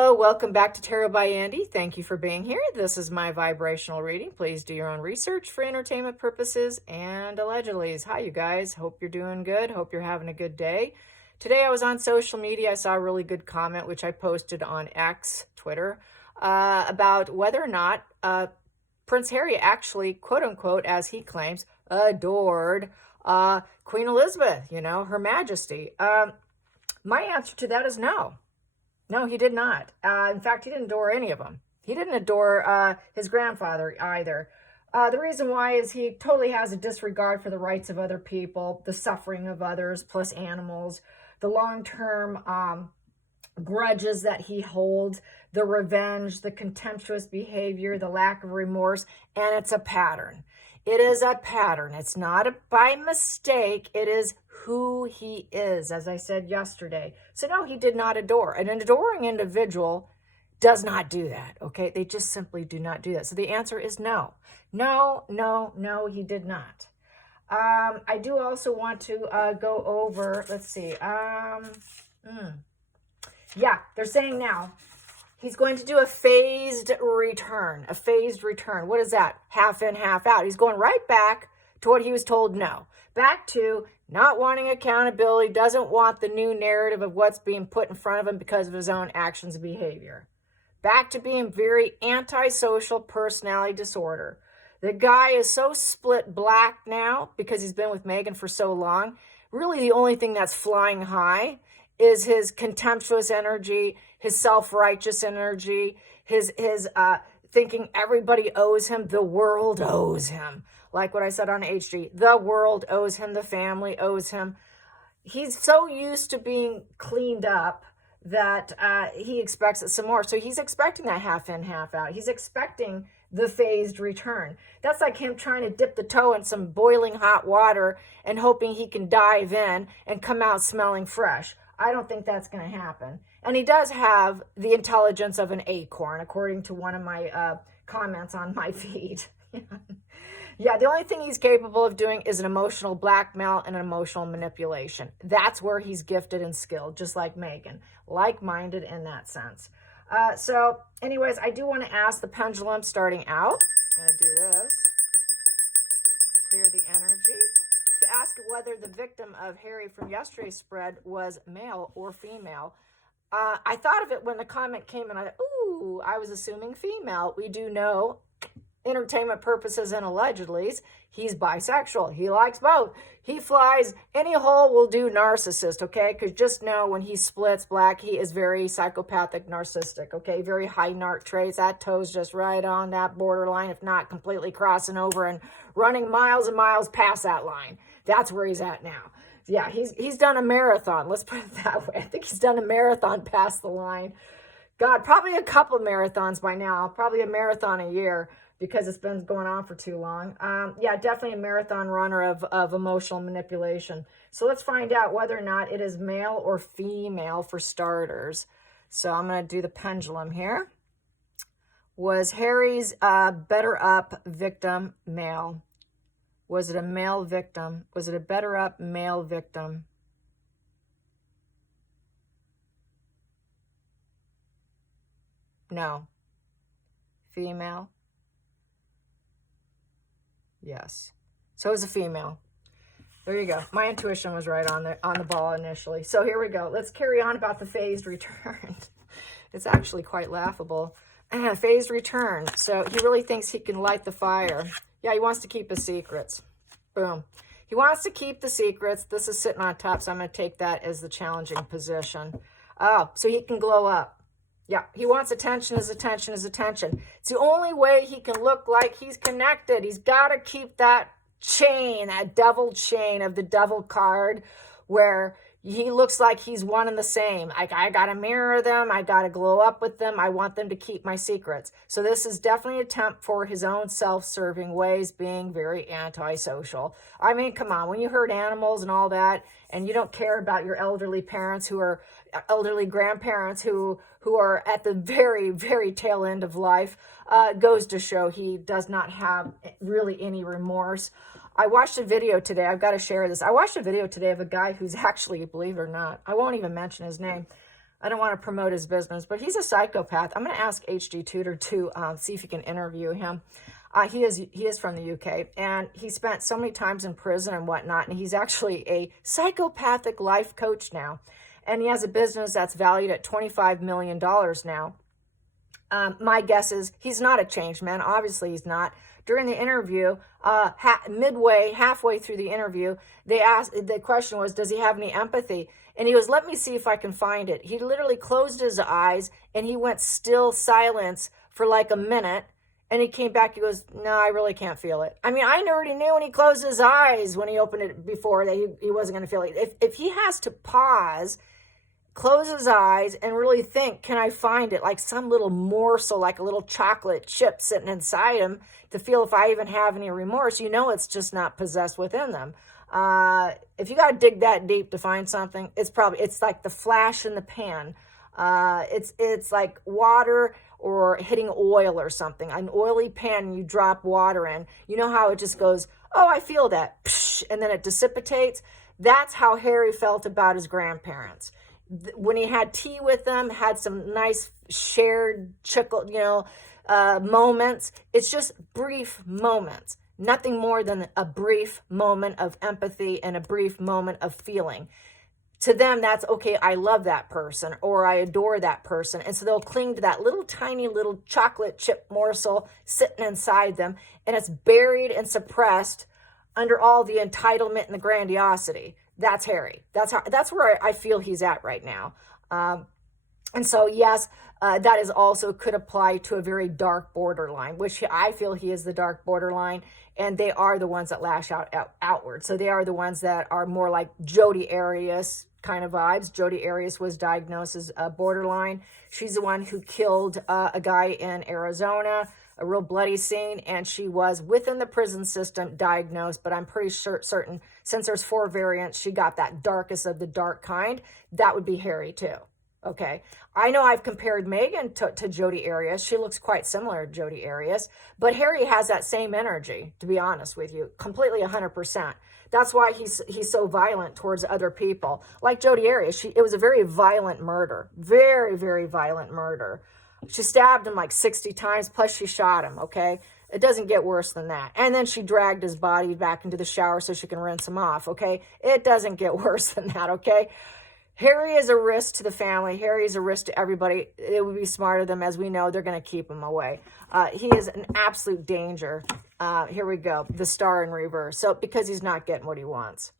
Hello, welcome back to Tarot by Andy. Thank you for being here. This is my vibrational reading. Please do your own research for entertainment purposes and allegedly. Hi, you guys. Hope you're doing good. Hope you're having a good day. Today I was on social media. I saw a really good comment, which I posted on X, Twitter, about whether or not Prince Harry actually, quote unquote, as he claims, adored Queen Elizabeth, Her Majesty. My answer to that is no. No, he did not. In fact, he didn't adore any of them. He didn't adore his grandfather either. The reason why is he totally has a disregard for the rights of other people, the suffering of others, plus animals, the long-term grudges that he holds, the revenge, the contemptuous behavior, the lack of remorse, and it's a pattern. It is a pattern. It's not by mistake. It is who he is, as I said yesterday. So no, he did not adore. An adoring individual does not do that, okay? They just simply do not do that. So the answer is no. No, no, no, he did not. I do also want to go over, let's see. Yeah, they're saying now he's going to do a phased return. A phased return. What is that? Half in, half out. He's going right back to what he was told no. Back to not wanting accountability, doesn't want the new narrative of what's being put in front of him because of his own actions and behavior. Back to being very antisocial personality disorder. The guy is so split black now because he's been with Meghan for so long. Really the only thing that's flying high is his contemptuous energy, his self-righteous energy, his thinking everybody owes him, the world owes him. Like what I said on HG, the world owes him, the family owes him. He's so used to being cleaned up that he expects it some more. So he's expecting that half in, half out. He's expecting the phased return. That's like him trying to dip the toe in some boiling hot water and hoping he can dive in and come out smelling fresh. I don't think that's going to happen. And he does have the intelligence of an acorn, according to one of my comments on my feed. Yeah, the only thing he's capable of doing is an emotional blackmail and an emotional manipulation. That's where he's gifted and skilled, just like Meghan. Like-minded in that sense. So, anyways, I do want to ask the pendulum starting out. I'm going to do this. Clear the energy. To ask whether the victim of Harry from yesterday's spread was male or female. I thought of it when the comment came and I was assuming female. We do know, entertainment purposes and allegedly, he's bisexual. He likes both. He flies any hole will do narcissist, okay? Because just know when he splits black, he is very psychopathic, narcissistic, okay? Very high narc traits. That toe's just right on that borderline, if not completely crossing over and running miles and miles past that line. That's where he's at now. Yeah, he's done a marathon. Let's put it that way. I think he's done a marathon past the line. God, probably a couple marathons by now. Probably a marathon a year because it's been going on for too long. Yeah, definitely a marathon runner of emotional manipulation. So let's find out whether or not it is male or female for starters. So I'm going to do the pendulum here. Was Harry's better up victim male? Was it a male victim? Was it a better up male victim? No. Female? Yes. So it was a female. There you go. My intuition was right on the ball initially. So here we go. Let's carry on about the phased return. It's actually quite laughable. Phased return. So he really thinks he can light the fire. Yeah, he wants to keep his secrets. Boom. He wants to keep the secrets. This is sitting on top, so I'm going to take that as the challenging position. Oh, so he can glow up. Yeah, he wants attention. His attention is attention. It's the only way he can look like he's connected. He's got to keep that chain, that devil chain of the devil card where he looks like he's one and the same. I got to mirror them. I got to glow up with them. I want them to keep my secrets. So this is definitely an attempt for his own self-serving ways, being very antisocial. I mean, come on, when you hurt animals and all that, and you don't care about your elderly parents who are elderly grandparents who are at the very, very tail end of life, goes to show he does not have really any remorse. I watched a video today. I've got to share this. I watched a video today of a guy who's actually, believe it or not, I won't even mention his name, I don't want to promote his business, but he's a psychopath. I'm going to ask HD Tutor to see if he can interview him. He is from the UK, and he spent so many times in prison and whatnot, and he's actually a psychopathic life coach now. And he has a business that's valued at $25 million now. My guess is he's not a changed man. Obviously, he's not. During the interview, halfway through the interview, the question was, does he have any empathy? And he goes, let me see if I can find it. He literally closed his eyes and he went still silence for like a minute. And he came back, he goes, no, I really can't feel it. I mean, I already knew when he closed his eyes, when he opened it before, that he wasn't going to feel it. If he has to pause, close his eyes, and really think, can I find it? Like some little morsel, like a little chocolate chip sitting inside him to feel if I even have any remorse, you know it's just not possessed within them. If you got to dig that deep to find something, it's like the flash in the pan. It's like water or hitting oil or something, an oily pan, and you drop water in. You know how it just goes, oh, I feel that, psh, and then it dissipates. That's how Harry felt about his grandparents. When he had tea with them, had some nice shared moments. It's just brief moments, nothing more than a brief moment of empathy and a brief moment of feeling. To them, that's okay, I love that person or I adore that person. And so they'll cling to that little tiny little chocolate chip morsel sitting inside them, and it's buried and suppressed under all the entitlement and the grandiosity. That's Harry. That's where I feel he's at right now. And so, yes, that is also could apply to a very dark borderline, which I feel he is the dark borderline, and they are the ones that lash outward. So they are the ones that are more like Jodi Arias kind of vibes. Jodi Arias was diagnosed as borderline. She's the one who killed a guy in Arizona, a real bloody scene, and she was within the prison system diagnosed, but I'm pretty certain since there's 4 variants, she got that darkest of the dark kind. That would be Harry too. Okay. I know I've compared Meghan to Jodi Arias. She looks quite similar to Jodi Arias, but Harry has that same energy, to be honest with you, completely 100%. That's why he's so violent towards other people. Like Jodi Arias, it was a very violent murder, very, very violent murder. She stabbed him like 60 times, plus she shot him, okay? It doesn't get worse than that. And then she dragged his body back into the shower so she can rinse him off, okay? It doesn't get worse than that, okay? Harry is a risk to the family. Harry is a risk to everybody. It would be smart of them, as we know, they're going to keep him away. He is an absolute danger. Here we go, the star in reverse. So because he's not getting what he wants.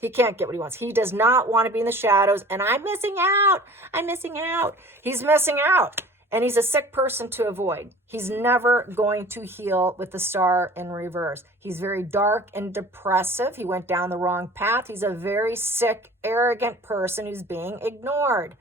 He can't get what he wants. He does not want to be in the shadows, and I'm missing out. I'm missing out. He's missing out. And he's a sick person to avoid. He's never going to heal with the star in reverse. He's very dark and depressive. He went down the wrong path. He's a very sick, arrogant person who's being ignored.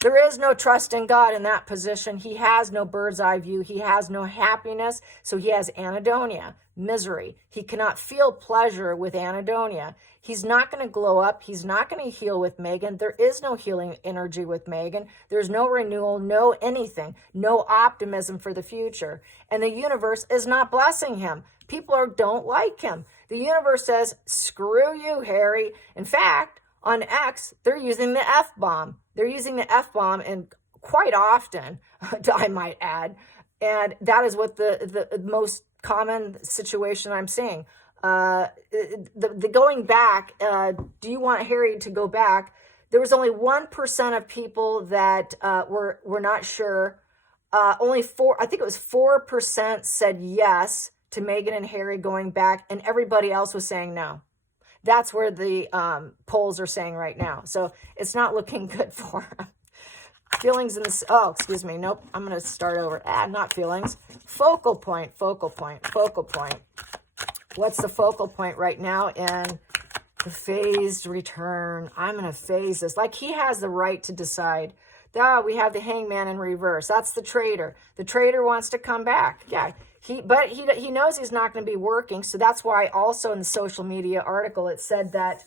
There is no trust in God in that position. He has no bird's eye view. He has no happiness. So he has anhedonia, misery. He cannot feel pleasure with anhedonia. He's not going to glow up. He's not going to heal with Meghan. There is no healing energy with Meghan. There's no renewal, no anything, no optimism for the future. And the universe is not blessing him. People don't like him. The universe says, screw you, Harry. In fact, on X, they're using the F-bomb. They're using the F-bomb, and quite often, I might add. And that is what the most common situation I'm seeing. The going back, do you want Harry to go back? There was only 1% of people that were not sure. Only 4% said yes to Meghan and Harry going back, and everybody else was saying no. That's where the polls are saying right now. So it's not looking good for them. Feelings in this, excuse me. Nope, I'm going to start over. Not feelings. Focal point. What's the focal point right now in the phased return? I'm going to phase this. Like he has the right to decide. We have the hangman in reverse. That's the traitor. The traitor wants to come back. Yeah. But he knows he's not going to be working. So that's why also in the social media article, it said that,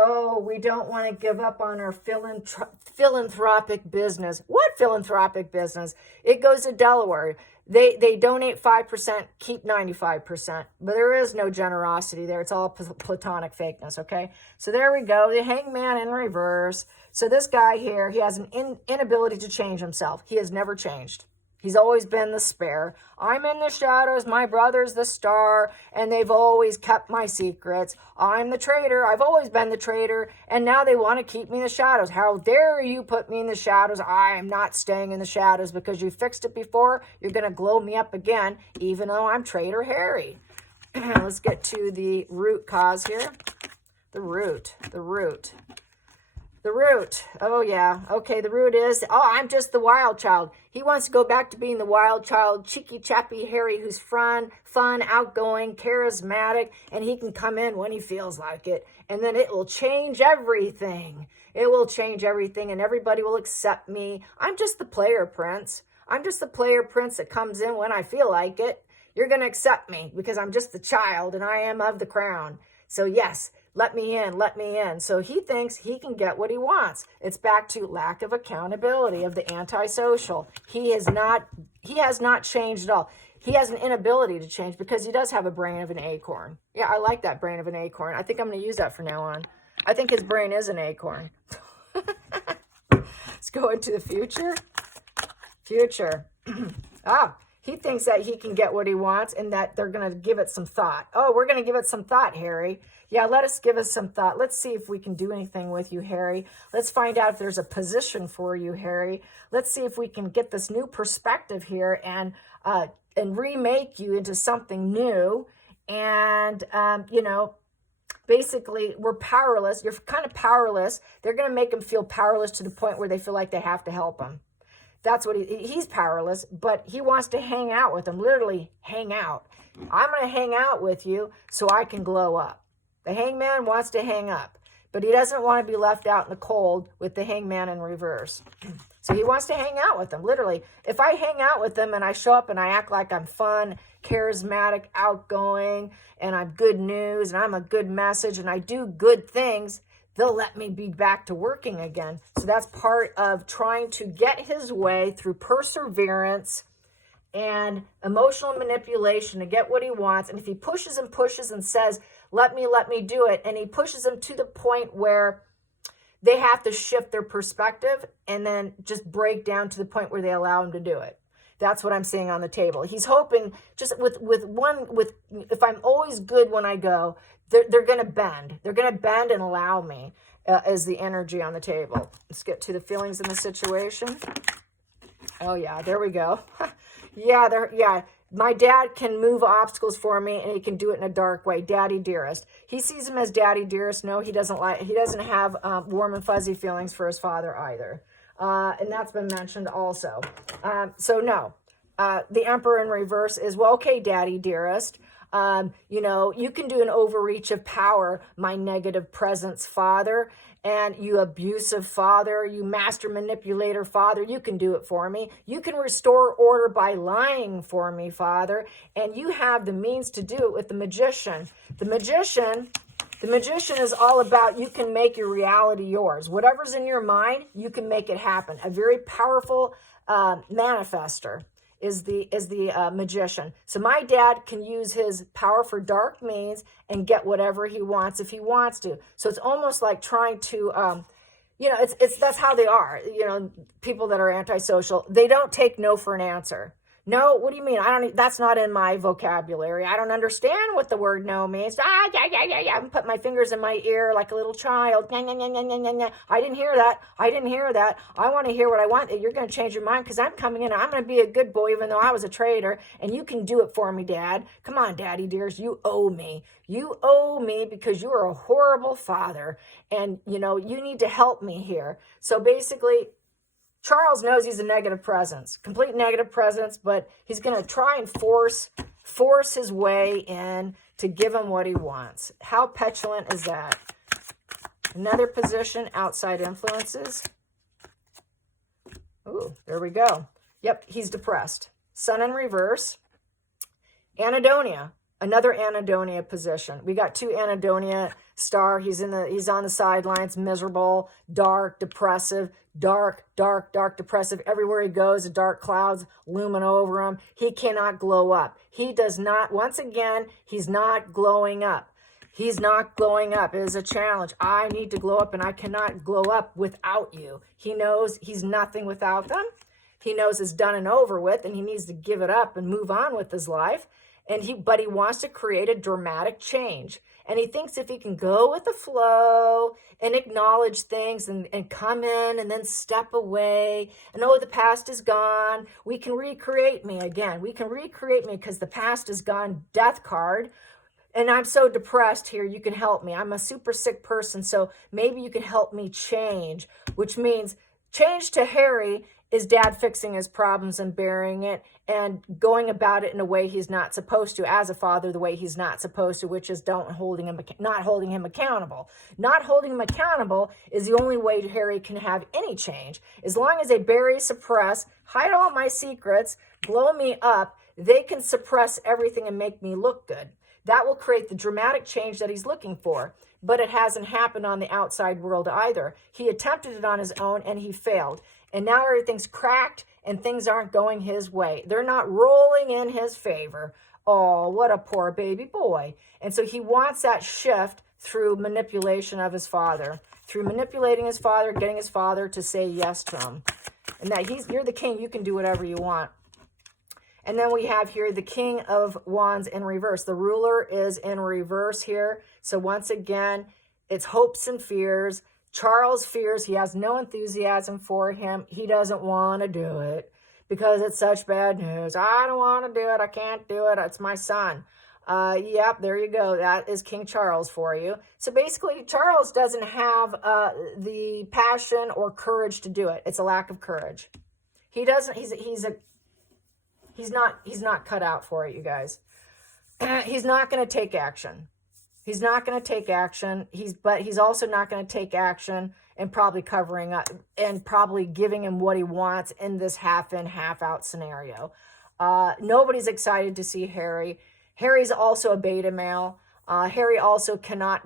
Oh, we don't want to give up on our philanthropic business. What philanthropic business? It goes to Delaware. They donate 5%, keep 95%. But there is no generosity there. It's all platonic fakeness, okay? So there we go. The hangman in reverse. So this guy here, he has an inability to change himself. He has never changed. He's always been the spare. I'm in the shadows, my brother's the star, and they've always kept my secrets. I'm the traitor, I've always been the traitor, and now they want to keep me in the shadows. How dare you put me in the shadows? I am not staying in the shadows because you fixed it before. You're going to glow me up again, even though I'm Traitor Harry. Let's get to the root cause here. The root. The root. Oh, yeah. Okay, the root is, I'm just the wild child. He wants to go back to being the wild child, cheeky, chappy Harry, who's fun, outgoing, charismatic, and he can come in when he feels like it. And then it will change everything. It will change everything, and everybody will accept me. I'm just the player prince. I'm just the player prince that comes in when I feel like it. You're going to accept me because I'm just the child, and I am of the crown. So, yes. Let me in. So he thinks he can get what he wants. It's back to lack of accountability of the antisocial. He has not changed at all. He has an inability to change because he does have a brain of an acorn. Yeah, I like that brain of an acorn. I think I'm going to use that from now on. I think his brain is an acorn. Let's go into the future. He thinks that he can get what he wants and that they're going to give it some thought. Oh, we're going to give it some thought, Harry. Yeah, let us give it some thought. Let's see if we can do anything with you, Harry. Let's find out if there's a position for you, Harry. Let's see if we can get this new perspective here and remake you into something new. And, basically, we're powerless. You're kind of powerless. They're going to make him feel powerless to the point where they feel like they have to help him. That's what he's powerless, but he wants to hang out with them, literally hang out. I'm going to hang out with you so I can glow up. The hangman wants to hang up, but he doesn't want to be left out in the cold with the hangman in reverse. So he wants to hang out with them, literally. If I hang out with them and I show up and I act like I'm fun, charismatic, outgoing, and I'm good news, and I'm a good message, and I do good things, they'll let me be back to working again. So that's part of trying to get his way through perseverance and emotional manipulation to get what he wants. And if he pushes and says, let me do it, and he pushes them to the point where they have to shift their perspective and then just break down to the point where they allow him to do it. That's what I'm seeing on the table. He's hoping just with if I'm always good when I go, they're going to bend. They're going to bend and allow me as the energy on the table. Let's get to the feelings in the situation. Oh, yeah, there we go. Yeah. My dad can move obstacles for me, and he can do it in a dark way. Daddy dearest. He sees him as daddy dearest. No, he doesn't have warm and fuzzy feelings for his father either. And that's been mentioned also. So no, the emperor in reverse is, well, okay, daddy dearest. You can do an overreach of power, my negative presence father, and you abusive father, you master manipulator father, you can do it for me. You can restore order by lying for me, father, and you have the means to do it with the magician. The magician is all about you can make your reality yours. Whatever's in your mind, you can make it happen. A very powerful manifester is the magician. So my dad can use his power for dark means and get whatever he wants if he wants to. So it's almost like trying to, that's how they are. People that are antisocial, they don't take no for an answer. No, what do you mean? That's not in my vocabulary. I don't understand what the word no means. Yeah. I'm putting my fingers in my ear like a little child. I didn't hear that. I want to hear what I want. You're going to change your mind because I'm coming in. I'm going to be a good boy even though I was a traitor. And you can do it for me, Dad. Come on, Daddy dears. You owe me. You owe me because you are a horrible father. And, you need to help me here. So basically, Charles knows he's a negative presence, complete negative presence, but he's going to try and force his way in to give him what he wants. How petulant is that? Another position, outside influences. Ooh, there we go. Yep, he's depressed. Sun in reverse. Anhedonia, another anhedonia position. We got two anhedonia Star, he's on the sidelines, miserable, dark, depressive, dark, depressive. Everywhere he goes, the dark clouds looming over him. He cannot glow up. He does not, once again, he's not glowing up. He's not glowing up. It is a challenge. I need to glow up, and I cannot glow up without you. He knows he's nothing without them. He knows it's done and over with, and he needs to give it up and move on with his life. But he wants to create a dramatic change. And he thinks if he can go with the flow and acknowledge things and come in and then step away and, oh, the past is gone. We can recreate me again. We can recreate me because the past is gone. Death card. And I'm so depressed here. You can help me. I'm a super sick person. So maybe you can help me change, which means change to Harry is dad fixing his problems and bearing it and going about it in a way he's not supposed to, as a father, the way he's not supposed to, which is not holding him accountable. Not holding him accountable is the only way Harry can have any change. As long as they bury, suppress, hide all my secrets, blow me up, they can suppress everything and make me look good. That will create the dramatic change that he's looking for. But it hasn't happened on the outside world either. He attempted it on his own and he failed. And now everything's cracked and things aren't going his way. They're not rolling in his favor. Oh, what a poor baby boy. And so he wants that shift through manipulation of his father, through manipulating his father, getting his father to say yes to him. And that you're the king, you can do whatever you want. And then we have here the King of Wands in reverse. The ruler is in reverse here. So once again, it's hopes and fears. Charles fears, he has no enthusiasm for him. He doesn't want to do it because it's such bad news. I don't want to do it. I can't do it. It's my son. Yep, there you go. That is King Charles for you. So basically, Charles doesn't have the passion or courage to do it. It's a lack of courage. He doesn't. He's not cut out for it, you guys. He's not going to take action. He's not going to take action. But he's also not going to take action and probably covering up and probably giving him what he wants in this half in, half out scenario. Nobody's excited to see Harry. Harry's also a beta male. Harry also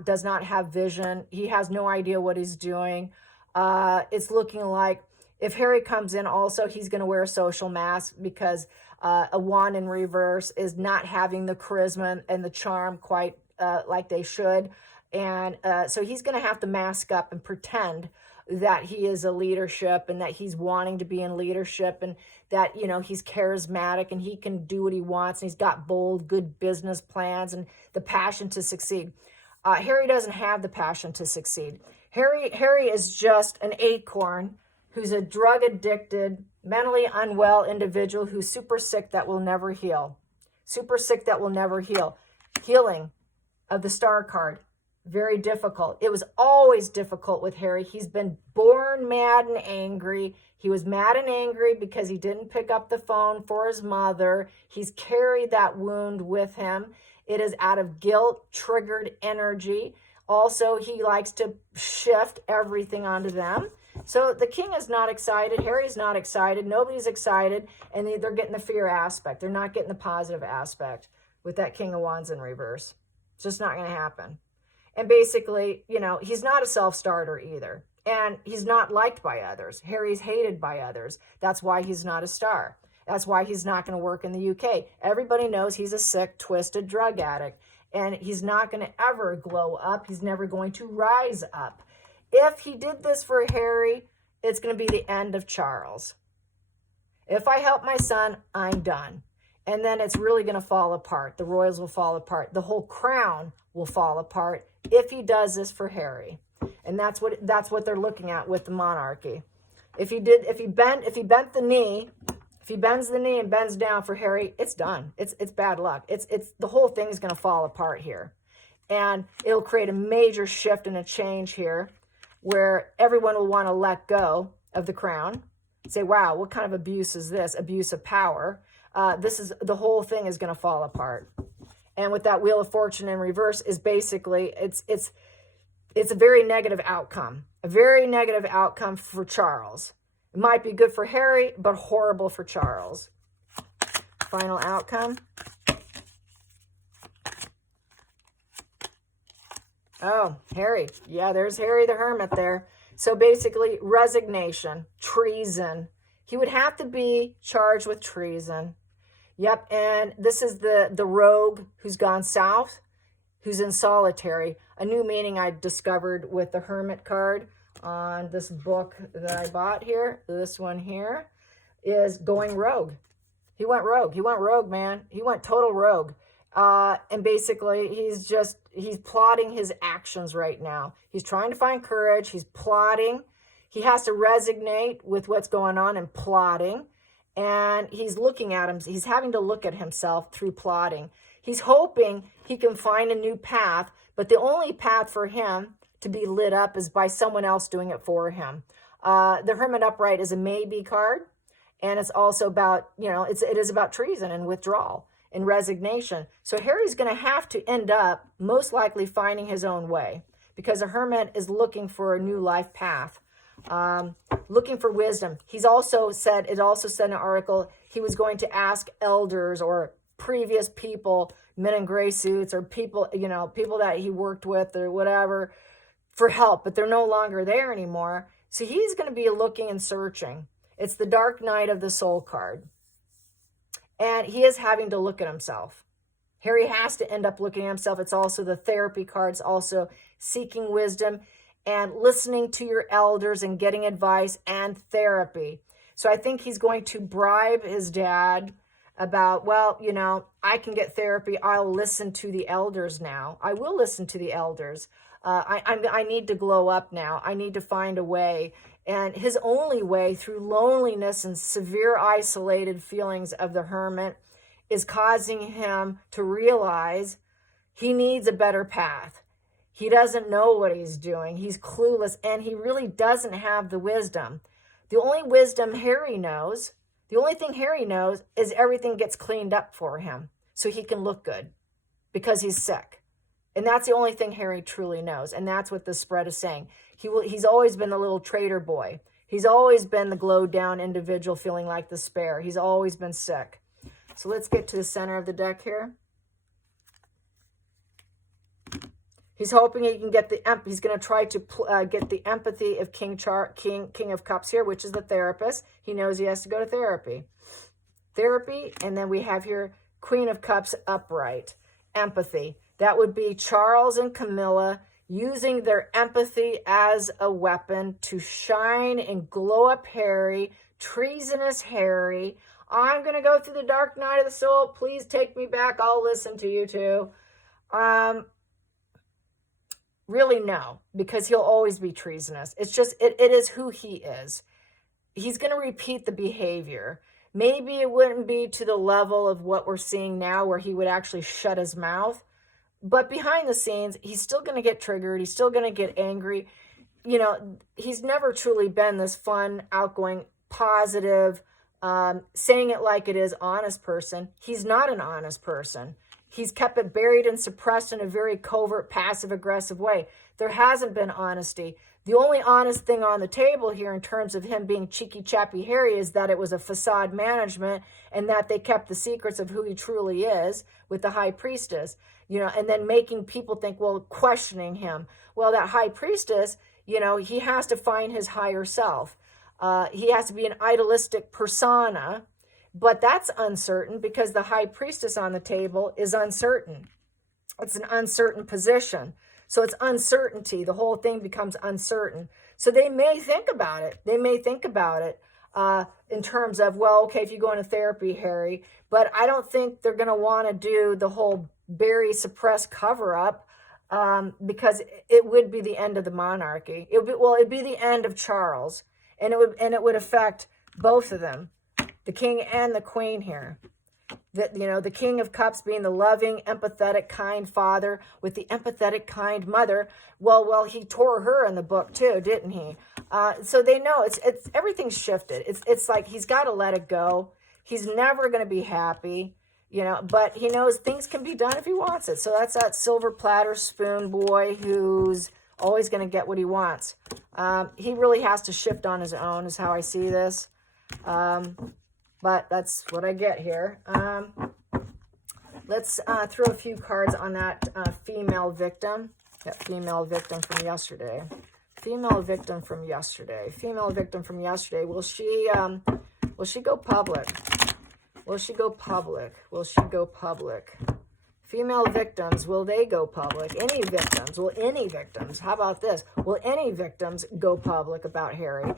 does not have vision. He has no idea what he's doing. It's looking like if Harry comes in also, he's going to wear a social mask because a wand in reverse is not having the charisma and the charm quite like they should. And so he's going to have to mask up and pretend that he is a leadership and that he's wanting to be in leadership and that, he's charismatic and he can do what he wants. And he's got bold, good business plans and the passion to succeed. Harry doesn't have the passion to succeed. Harry is just an acorn who's a drug-addicted, mentally unwell individual who's super sick that will never heal. Super sick that will never heal. Healing of the Star card, very difficult. It was always difficult with Harry. He's been born mad and angry. He was mad and angry because he didn't pick up the phone for his mother. He's carried that wound with him. It is out of guilt, triggered energy. Also, he likes to shift everything onto them. So the king is not excited. Harry's not excited. Nobody's excited. And they're getting the fear aspect. They're not getting the positive aspect with that King of Wands in reverse. It's just not going to happen. And basically, he's not a self-starter either. And he's not liked by others. Harry's hated by others. That's why he's not a star. That's why he's not going to work in the UK. Everybody knows he's a sick, twisted drug addict. And he's not going to ever glow up. He's never going to rise up. If he did this for Harry, it's going to be the end of Charles. If I help my son, I'm done. And then it's really going to fall apart. The royals will fall apart. The whole crown will fall apart if he does this for Harry. And that's what they're looking at with the monarchy. If he bends the knee and bends down for Harry, it's done. It's bad luck. It's the whole thing is going to fall apart here. And it'll create a major shift and a change here where everyone will want to let go of the crown. Say, wow, what kind of abuse is this? Abuse of power. The whole thing is going to fall apart. And with that Wheel of Fortune in reverse is basically, it's a very negative outcome. A very negative outcome for Charles. It might be good for Harry, but horrible for Charles. Final outcome. Oh, Harry. Yeah, there's Harry the Hermit there. So basically, resignation, treason. He would have to be charged with treason. Yep, and this is the rogue who's gone south, who's in solitary. A new meaning I discovered with the Hermit card on this book that I bought here. This one here is going rogue. He went rogue. He went rogue, man. He went total rogue. And basically, he's plotting his actions right now. He's trying to find courage. He's plotting. He has to resonate with what's going on and plotting. And he's looking at him. He's having to look at himself through plotting. He's hoping he can find a new path, but the only path for him to be lit up is by someone else doing it for him. The Hermit Upright is a maybe card, and it's also about, it is about treason and withdrawal and resignation. So Harry's going to have to end up most likely finding his own way, because the Hermit is looking for a new life path. Looking for wisdom. It also said in an article, he was going to ask elders or previous people, men in gray suits, or people that he worked with or whatever, for help, but they're no longer there anymore. So he's going to be looking and searching. It's the Dark Night of the Soul card. And he is having to look at himself. Harry has to end up looking at himself. It's also the therapy cards, also seeking wisdom and listening to your elders and getting advice and therapy. So I think he's going to bribe his dad about, I can get therapy. I'll listen to the elders now. I will listen to the elders. I need to glow up now. I need to find a way. And his only way, through loneliness and severe isolated feelings of the Hermit, is causing him to realize he needs a better path. He doesn't know what he's doing. He's clueless, and he really doesn't have the wisdom. The only wisdom Harry knows, the only thing Harry knows, is everything gets cleaned up for him so he can look good because he's sick. And that's the only thing Harry truly knows. And that's what the spread is saying. He's always been the little traitor boy. He's always been the glowed down individual feeling like despair. He's always been sick. So let's get to the center of the deck here. He's hoping he can get he's going to try to get the empathy of King of Cups here, which is the therapist. He knows he has to go to therapy. And then we have here Queen of Cups upright. Empathy. That would be Charles and Camilla using their empathy as a weapon to shine and glow up Harry, treasonous Harry. I'm going to go through the dark night of the soul. Please take me back. I'll listen to you too. Really, no, because he'll always be treasonous. It's just, it is who he is. He's going to repeat the behavior. Maybe it wouldn't be to the level of what we're seeing now where he would actually shut his mouth. But behind the scenes, he's still going to get triggered. He's still going to get angry. He's never truly been this fun, outgoing, positive, saying it like it is, honest person. He's not an honest person. He's kept it buried and suppressed in a very covert, passive-aggressive way. There hasn't been honesty. The only honest thing on the table here in terms of him being cheeky, chappy Harry is that it was a facade management and that they kept the secrets of who he truly is with the High Priestess, and then making people think, questioning him. Well, that High Priestess, he has to find his higher self. He has to be an idealistic persona. But that's uncertain because the High Priestess on the table is uncertain. It's an uncertain position. So it's uncertainty. The whole thing becomes uncertain. So they may think about it. In terms of, if you go into therapy, Harry. But I don't think they're going to want to do the whole bury, suppress, cover up because it would be the end of the monarchy. It'd be the end of Charles. And it would affect both of them. The king and the queen here. The King of Cups being the loving, empathetic, kind father with the empathetic, kind mother. Well, he tore her in the book too, didn't he? So they know it's everything's shifted. It's like he's got to let it go. He's never going to be happy, but he knows things can be done if he wants it. So that's that silver platter spoon boy who's always going to get what he wants. He really has to shift on his own is how I see this. But that's what I get here. Let's throw a few cards on that female victim. That female victim from yesterday. Female victim from yesterday. Female victim from yesterday. Will she go public? Will she go public? Will she go public? Female victims, will they go public? Any victims? Will any victims? How about this? Will any victims go public about Harry?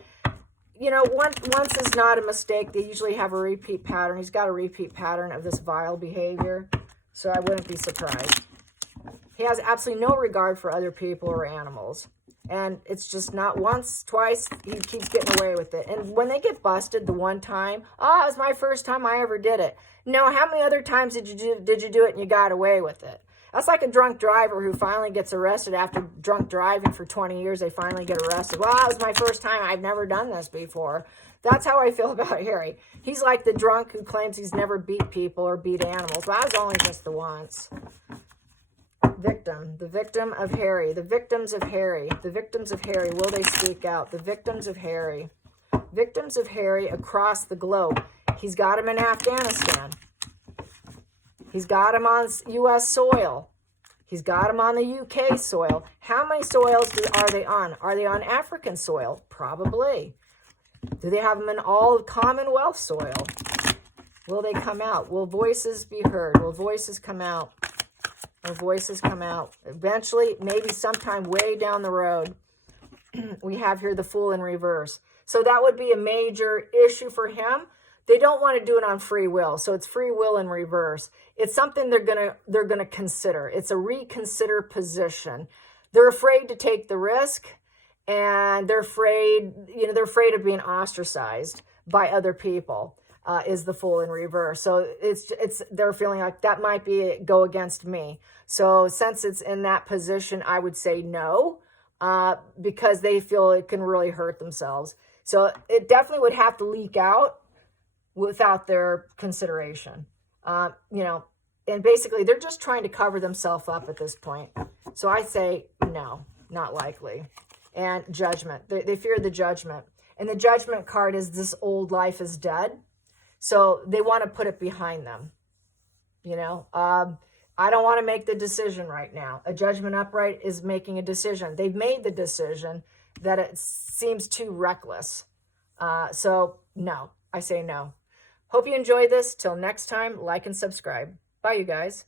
You know, once is not a mistake. They usually have a repeat pattern. He's got a repeat pattern of this vile behavior, so I wouldn't be surprised. He has absolutely no regard for other people or animals. And it's just not once, twice, he keeps getting away with it. And when they get busted the one time, oh, it was my first time I ever did it. No, how many other times did you do it and you got away with it? That's like a drunk driver who finally gets arrested after drunk driving for 20 years. They finally get arrested. Well, it was my first time. I've never done this before. That's how I feel about Harry. He's like the drunk who claims he's never beat people or beat animals. Well, I was only just the once. Victim, the victim of Harry, the victims of Harry, the victims of Harry, will they speak out? The victims of Harry across the globe. He's got him in Afghanistan. He's got him on U.S. soil. He's got him on the UK soil. How many soils are they on? Are they on African soil? Probably. Do they have them in all Commonwealth soil? Will they come out? Will voices be heard? Will voices come out? Will voices come out? Eventually, maybe sometime way down the road, we have here the Fool in reverse. So that would be a major issue for him. They don't want to do it on free will, so it's free will in reverse. It's something they're gonna consider. It's a reconsider position. They're afraid to take the risk, and they're afraid of being ostracized by other people. Is the Fool in reverse. So they're feeling like that might be go against me. So since it's in that position, I would say no, because they feel it can really hurt themselves. So it definitely would have to leak out without their consideration. You know, and basically they're just trying to cover themselves up at this point. So I say no, not likely. And judgment. They fear the judgment. And the judgment card is this old life is dead. So they want to put it behind them. You know, I don't want to make the decision right now. A judgment upright is making a decision. They've made the decision that it seems too reckless. So no, I say no. Hope you enjoyed this. Till next time, like and subscribe. Bye, you guys.